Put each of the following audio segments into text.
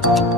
Assalamualaikum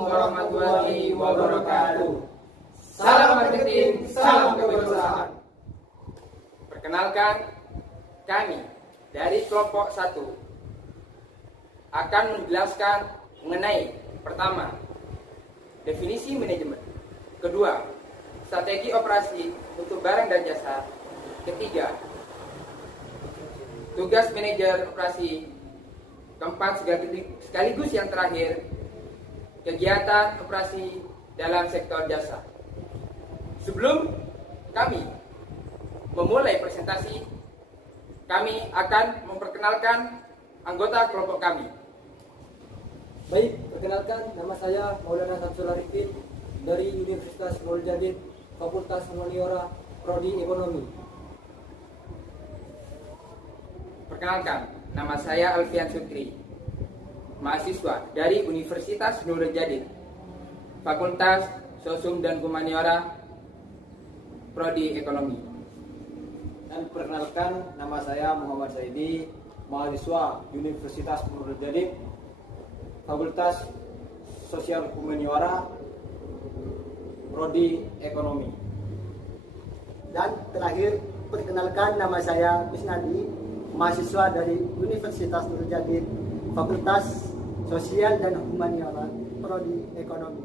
warahmatullahi wabarakatuh. Salam marketing, salam kewirausahaan. Perkenalkan, kami dari kelompok 1 akan menjelaskan mengenai pertama, definisi manajemen. Kedua, strategi operasi untuk barang dan jasa. Ketiga, tugas manajer operasi. Keempat, sekaligus yang terakhir, kegiatan operasi dalam sektor jasa. Sebelum kami memulai presentasi, kami akan memperkenalkan anggota kelompok kami. Baik, perkenalkan, nama saya Maulana Samsul Arifin dari Universitas Nurul Jadid, Fakultas Humaniora, Prodi Ekonomi. Perkenalkan, nama saya Alfian Sutri, mahasiswa dari Universitas Nurul Jadid, Fakultas Sosum dan Humaniora, Prodi Ekonomi. Dan perkenalkan, nama saya Muhammad Saidi, mahasiswa Universitas Nurul Jadid, Fakultas Sosial Humaniora, Prodi Ekonomi. Dan terakhir, perkenalkan, nama saya Kusnadi, mahasiswa dari Universitas Nurul Jadid, Fakultas Sosial dan Humaniora, Prodi Ekonomi.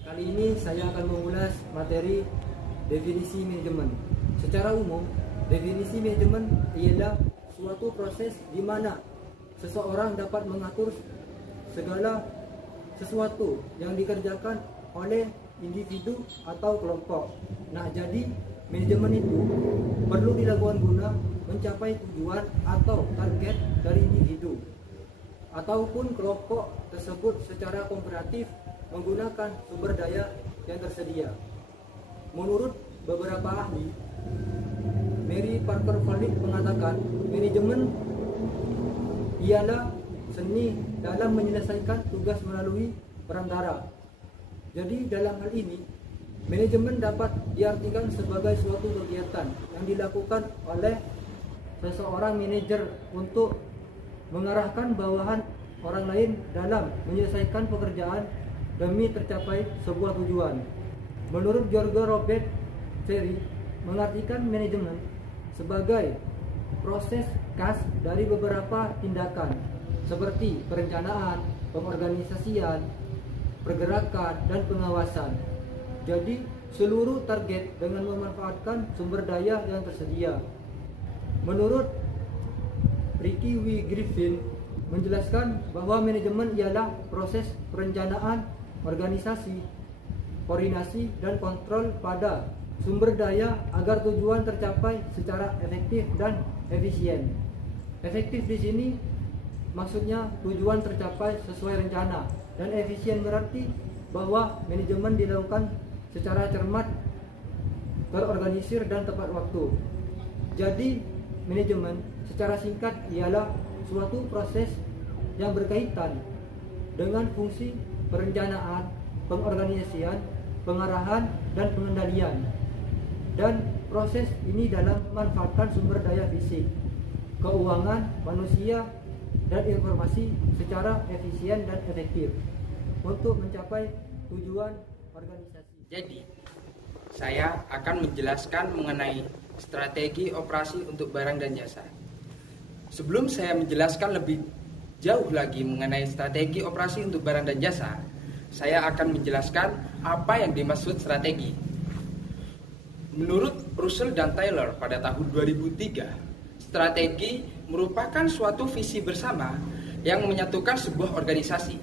Kali ini saya akan mengulas materi definisi manajemen. Secara umum, definisi manajemen ialah suatu proses di mana seseorang dapat mengatur segala sesuatu yang dikerjakan oleh individu atau kelompok. Nah, jadi manajemen itu perlu dilakukan guna mencapai tujuan atau target dari individu ataupun kelompok tersebut secara kooperatif menggunakan sumber daya yang tersedia. Menurut beberapa ahli, Mary Parker Valid mengatakan manajemen ialah seni dalam menyelesaikan tugas melalui perantara. Jadi dalam hal ini, manajemen dapat diartikan sebagai suatu kegiatan yang dilakukan oleh seseorang manajer untuk mengarahkan bawahan orang lain dalam menyelesaikan pekerjaan demi tercapai sebuah tujuan. Menurut George Robert Ferry, mengartikan manajemen sebagai proses khas dari beberapa tindakan seperti perencanaan, pengorganisasian, pergerakan, dan pengawasan. Jadi seluruh target dengan memanfaatkan sumber daya yang tersedia. Menurut Ricky W. Griffin menjelaskan bahwa manajemen ialah proses perencanaan, organisasi, koordinasi, dan kontrol pada sumber daya agar tujuan tercapai secara efektif dan efisien. Efektif di sini maksudnya tujuan tercapai sesuai rencana, dan efisien berarti bahwa manajemen dilakukan secara cermat, terorganisir, dan tepat waktu. Jadi manajemen secara singkat ialah suatu proses yang berkaitan dengan fungsi perencanaan, pengorganisasian, pengarahan, dan pengendalian. Dan proses ini dalam memanfaatkan sumber daya fisik, keuangan, manusia, dan informasi secara efisien dan efektif untuk mencapai tujuan organisasi. Jadi, saya akan menjelaskan mengenai strategi operasi untuk barang dan jasa. Sebelum saya menjelaskan lebih jauh lagi mengenai strategi operasi untuk barang dan jasa, saya akan menjelaskan apa yang dimaksud strategi. Menurut Russell dan Taylor pada tahun 2003, strategi merupakan suatu visi bersama yang menyatukan sebuah organisasi,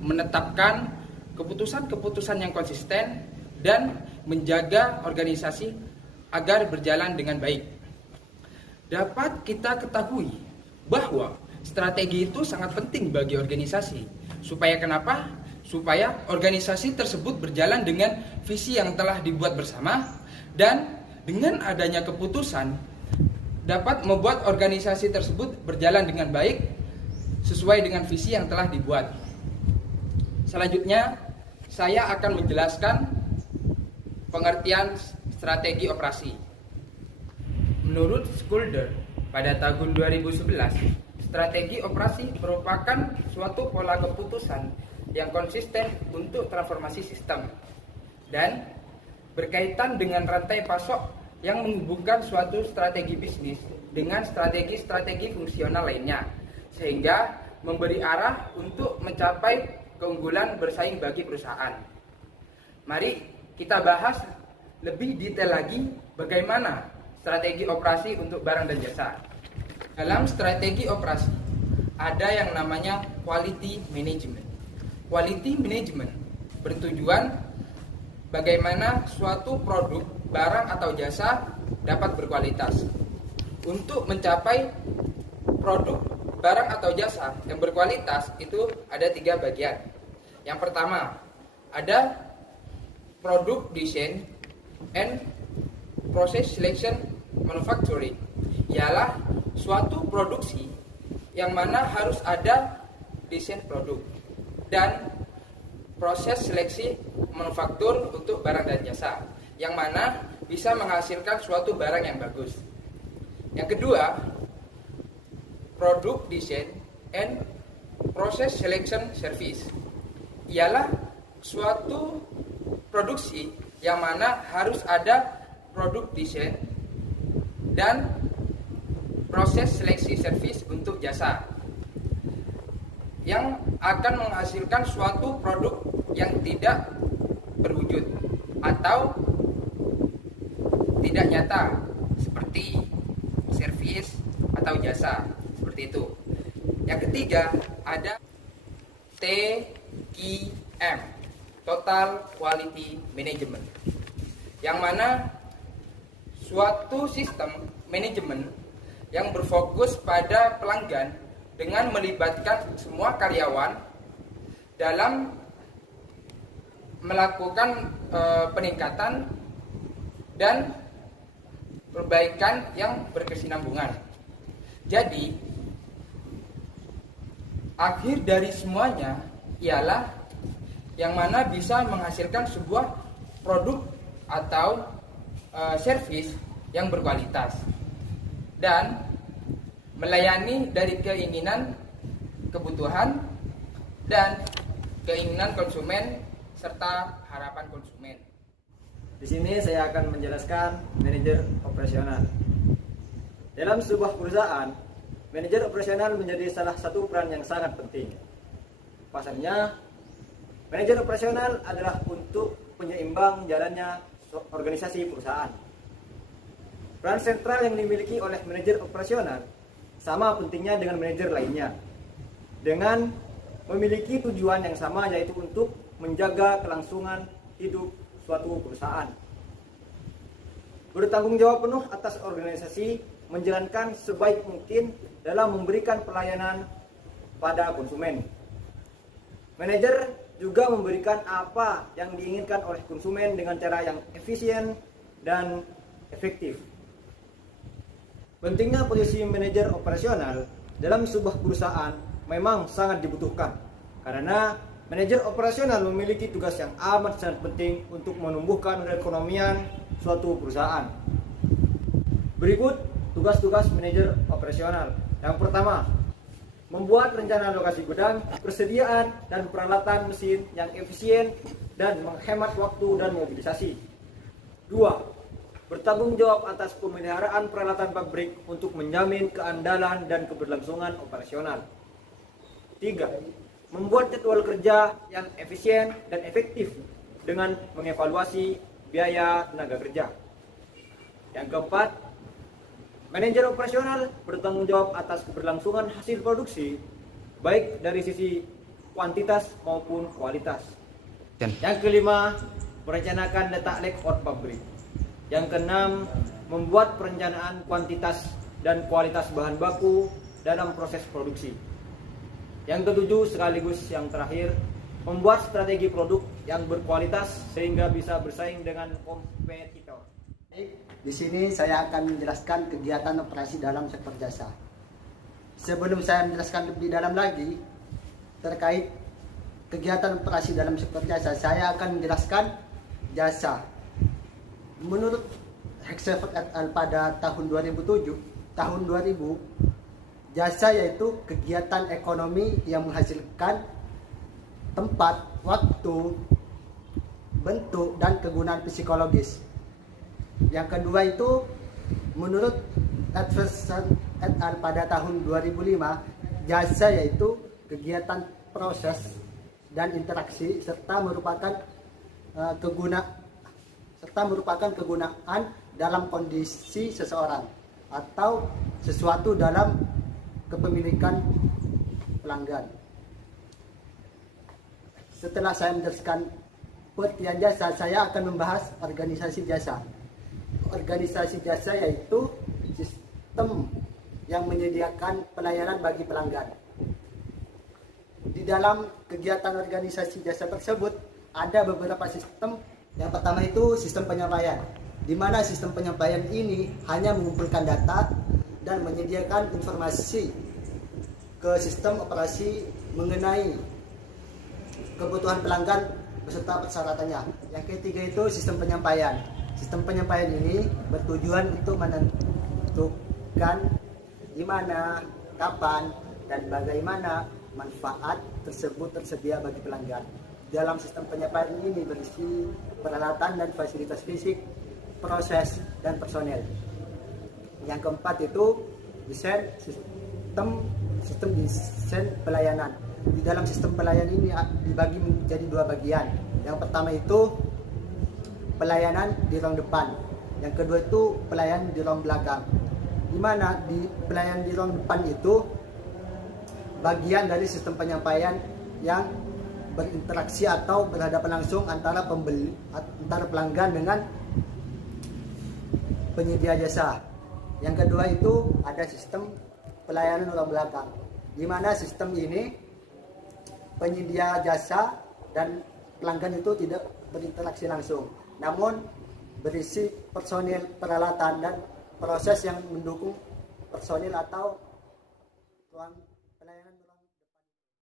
menetapkan keputusan-keputusan yang konsisten, dan menjaga organisasi agar berjalan dengan baik. Dapat kita ketahui bahwa strategi itu sangat penting bagi organisasi. Supaya kenapa? Supaya organisasi tersebut berjalan dengan visi yang telah dibuat bersama, dan dengan adanya keputusan dapat membuat organisasi tersebut berjalan dengan baik sesuai dengan visi yang telah dibuat. Selanjutnya, saya akan menjelaskan pengertian strategi operasi. Menurut Skulder, pada tahun 2011, strategi operasi merupakan suatu pola keputusan yang konsisten untuk transformasi sistem dan berkaitan dengan rantai pasok yang menghubungkan suatu strategi bisnis dengan strategi-strategi fungsional lainnya, sehingga memberi arah untuk mencapai keunggulan bersaing bagi perusahaan. Mari kita bahas lebih detail lagi bagaimana strategi operasi untuk barang dan jasa. Dalam strategi operasi ada yang namanya quality management. Quality management bertujuan bagaimana suatu produk, barang atau jasa dapat berkualitas. Untuk mencapai produk, barang atau jasa yang berkualitas itu ada 3 bagian. Yang pertama, ada product design and process selection manufacturing, ialah suatu produksi yang mana harus ada desain produk dan proses seleksi manufaktur untuk barang dan jasa, yang mana bisa menghasilkan suatu barang yang bagus. Yang kedua, product design and process selection service, ialah suatu produksi yang mana harus ada produk desain dan proses seleksi service untuk jasa yang akan menghasilkan suatu produk yang tidak berwujud atau tidak nyata seperti servis atau jasa, seperti itu. Yang ketiga ada TQM, Total Quality Management, yang mana suatu sistem manajemen yang berfokus pada pelanggan dengan melibatkan semua karyawan dalam melakukan peningkatan dan perbaikan yang berkesinambungan. Jadi, akhir dari semuanya ialah yang mana bisa menghasilkan sebuah produk atau servis yang berkualitas dan melayani dari keinginan, kebutuhan, dan keinginan konsumen serta harapan konsumen. Di sini saya akan menjelaskan manajer operasional. Dalam sebuah perusahaan, manajer operasional menjadi salah satu peran yang sangat penting. Pasalnya, manajer operasional adalah untuk penyeimbang jalannya organisasi perusahaan. Peran sentral yang dimiliki oleh manajer operasional sama pentingnya dengan manajer lainnya, dengan memiliki tujuan yang sama, yaitu untuk menjaga kelangsungan hidup suatu perusahaan. Bertanggung jawab penuh atas organisasi, menjalankan sebaik mungkin dalam memberikan pelayanan pada konsumen. Manajer juga memberikan apa yang diinginkan oleh konsumen dengan cara yang efisien dan efektif. Pentingnya posisi manajer operasional dalam sebuah perusahaan memang sangat dibutuhkan, karena manajer operasional memiliki tugas yang amat sangat penting untuk menumbuhkan perekonomian suatu perusahaan. Berikut tugas-tugas manajer operasional. Yang pertama, membuat rencana lokasi gudang, persediaan dan peralatan mesin yang efisien dan menghemat waktu dan mobilisasi. 2. Bertanggung jawab atas pemeliharaan peralatan pabrik untuk menjamin keandalan dan keberlangsungan operasional. 3. Membuat jadwal kerja yang efisien dan efektif dengan mengevaluasi biaya tenaga kerja. Yang keempat, manajer operasional bertanggung jawab atas keberlangsungan hasil produksi, baik dari sisi kuantitas maupun kualitas. Yang kelima, merencanakan data layout pabrik. Yang keenam, membuat perencanaan kuantitas dan kualitas bahan baku dalam proses produksi. Yang ketujuh sekaligus yang terakhir, membuat strategi produk yang berkualitas sehingga bisa bersaing dengan kompetitor. Di sini saya akan menjelaskan kegiatan operasi dalam sektor jasa. Sebelum saya menjelaskan lebih dalam lagi terkait kegiatan operasi dalam sektor jasa, saya akan menjelaskan jasa. Menurut Hexever et al. Pada tahun 2000, jasa yaitu kegiatan ekonomi yang menghasilkan tempat, waktu, bentuk, dan kegunaan psikologis. Yang kedua itu menurut Adverson et al. Pada tahun 2005, jasa yaitu kegiatan proses dan interaksi serta merupakan kegunaan dalam kondisi seseorang atau sesuatu dalam kepemilikan pelanggan. Setelah saya menjelaskan pengertian jasa, saya akan membahas organisasi jasa. Organisasi jasa yaitu sistem yang menyediakan pelayanan bagi pelanggan. Di dalam kegiatan organisasi jasa tersebut ada beberapa sistem. Yang pertama itu sistem penyampaian, di mana sistem penyampaian ini hanya mengumpulkan data dan menyediakan informasi ke sistem operasi mengenai kebutuhan pelanggan beserta persyaratannya. Yang ketiga itu sistem penyampaian. Sistem penyampaian ini bertujuan untuk menentukan di mana, kapan, dan bagaimana manfaat tersebut tersedia bagi pelanggan. Dalam sistem penyampaian ini berisi peralatan dan fasilitas fisik, proses, dan personel. Yang keempat itu desain sistem desain pelayanan. Di dalam sistem pelayanan ini dibagi menjadi dua bagian. Yang pertama itu pelayanan di ruang depan. Yang kedua itu pelayanan di ruang belakang. Di mana di pelayanan di ruang depan itu bagian dari sistem penyampaian yang berinteraksi atau berhadapan langsung antara pelanggan dengan penyedia jasa. Yang kedua itu ada sistem pelayanan ruang belakang, di mana sistem ini penyedia jasa dan pelanggan itu tidak berinteraksi langsung, namun berisi personil, peralatan, dan proses yang mendukung personil atau ruang